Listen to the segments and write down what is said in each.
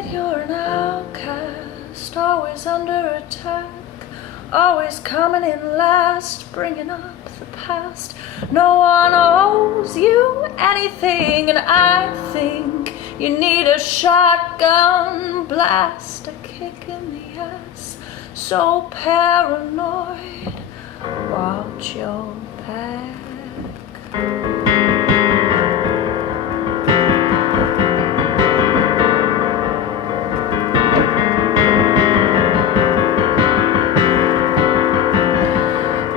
it, you're an outcast, always under attack, always coming in last, bringing up the past. No one owes you anything, and I think you need a shotgun blast, a kick in the ass. So paranoid, watch your back.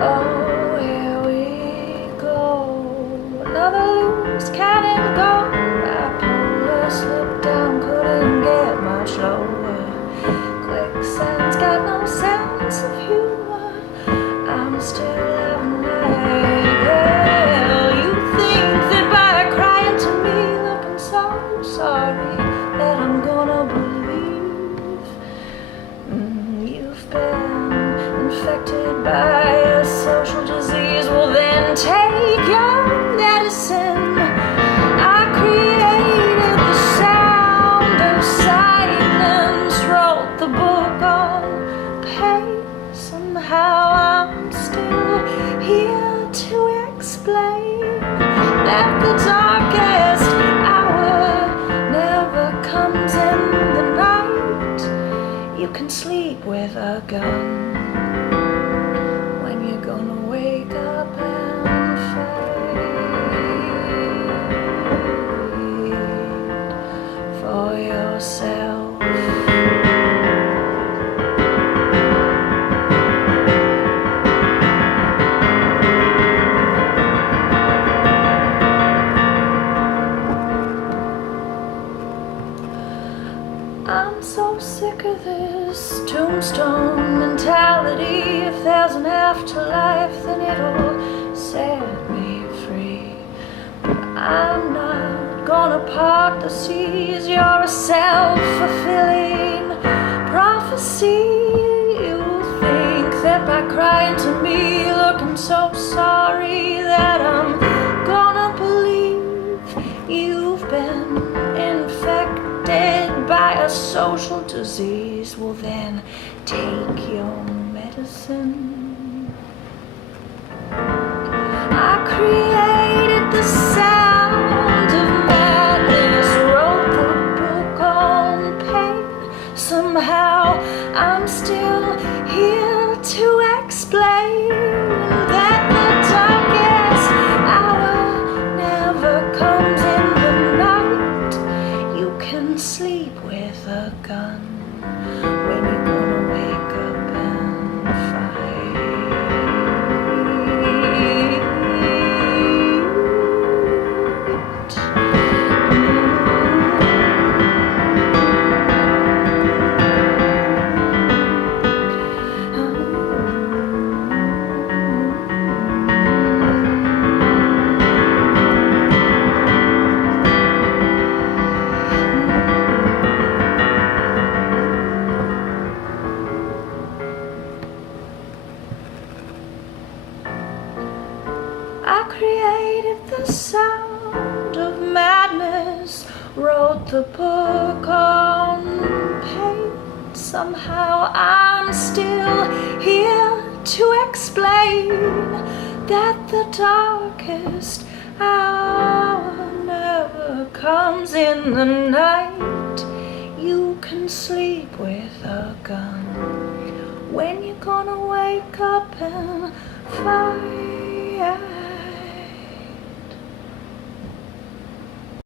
Oh, here we go, another loose cannon go. Bipolar slipped down, couldn't get much lower. Quicksand's got no sense of humor. I'm still having like hell. You think that by crying to me, looking so sorry, that I'm gonna believe you've been infected by a social disease? Well, then take your medicine. I created the sound of silence, wrote the book on pain. Somehow I'm still here to explain that the darkest hour never comes in the night. You can sleep with a gun when you're gonna wake up and fight for yourself. I'm so sick of this tombstone mentality. If there's an afterlife, then it'll set me free. But I'm not gonna part the seas. You're a self-fulfilling prophecy. You think that by crying to me, looking so sorry, that I'm gonna believe you've been infected by a social disease. Well, then take your medicine. I created the sound of madness, wrote the book on pain. Somehow I'm still here to explain that the darkest hour never comes in the night. You can sleep with a gun when you're gonna wake up and fight. I created the sound of madness, wrote the book on pain. Somehow I'm still here to explain that the darkest hour never comes in the night. You can sleep with a gun when you're gonna wake up and fight.